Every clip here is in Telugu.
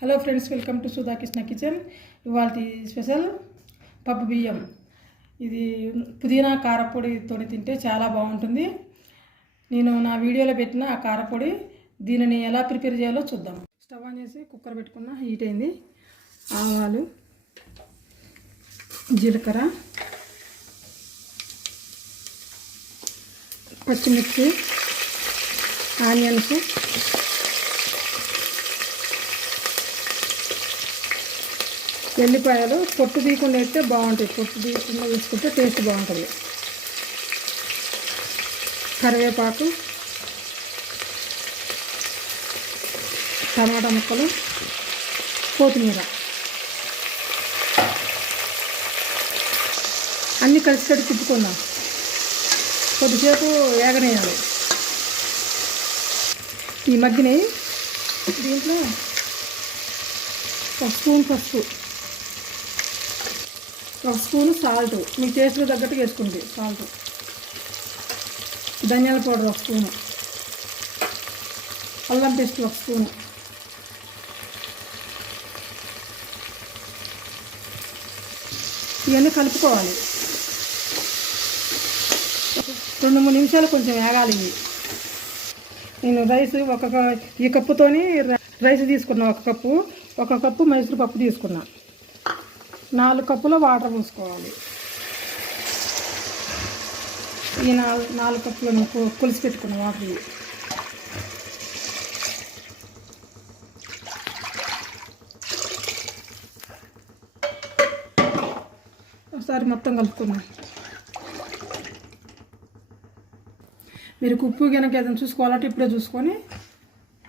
Hello friends, welcome to Sudha Krishna kitchen. ఇవాళ స్పెషల్ పప్పు బియ్యం. ఇది పుదీనా కారపొడితో తింటే చాలా బాగుంటుంది. నేను నా వీడియోలో పెట్టిన ఆ కారపొడి దీనిని ఎలా ప్రిపేర్ చేయాలో చూద్దాం. స్టవ్ ఆన్ చేసి కుక్కర్ పెట్టుకున్న, హీట్ అయింది. ఆవాలు, జీలకర్ర, పచ్చిమిర్చి, ఆనియన్స్, ఎల్లిపాయలు పొట్టు తీయకుండా అయితే బాగుంటాయి. పొట్టు తీయకుండా వేసుకుంటే టేస్ట్ బాగుంటుంది. కరివేపాకు, టమాటా ముక్కలు, కొత్తిమీర అన్నీ కలిసికట్టు తిప్పుకుందాం. కొద్దిసేపు వేగనేయాలి. ఈ మధ్యనే దీంట్లో ఒక స్పూన్ పసుపు, ఒక స్పూను సాల్ట్, మీ టేస్ట్కి తగ్గట్టుగా వేసుకుంది సాల్ట్, ధనియాల పౌడర్ ఒక స్పూను, అల్లం పేస్ట్ ఒక స్పూను, ఇవన్నీ కలుపుకోవాలి. 2-3 నిమిషాలు కొంచెం వేగాలి. నేను రైస్ ఈ కప్పుతోని రైస్ తీసుకున్నా. ఒక కప్పు మైసూర్ పప్పు తీసుకున్నా. 4 కప్పుల వాటర్ పోసుకోవాలి. ఈ 4 కప్పులను కొలిసి పెట్టుకున్న వాటర్ ఒకసారి మొత్తం కలుపుకున్నాం. మీరు ఉప్పు కనుక ఏదైనా చూసుకోవాలంటే ఇప్పుడే చూసుకొని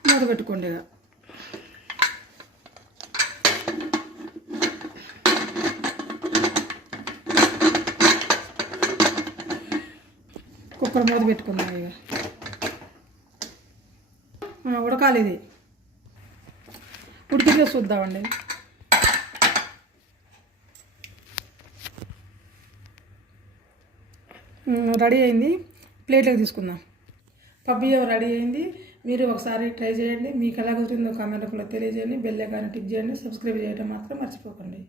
మూత పెట్టుకోండి. కుక్కర్ మూత పెట్టుకుందాం. ఉడకాలి. ఇది ఉడికితే చూద్దామండి. రెడీ అయింది. ప్లేట్లోకి తీసుకుందాం. పప్పు బియ్యం రెడీ అయింది. మీరు ఒకసారి ట్రై చేయండి. మీకు ఎలా కుదిరిందో కామెంట్లో తెలియజేయండి. బెల్ ఐకాన్ టిక్ చేయండి. సబ్స్క్రైబ్ చేయడం మాత్రం మర్చిపోకండి.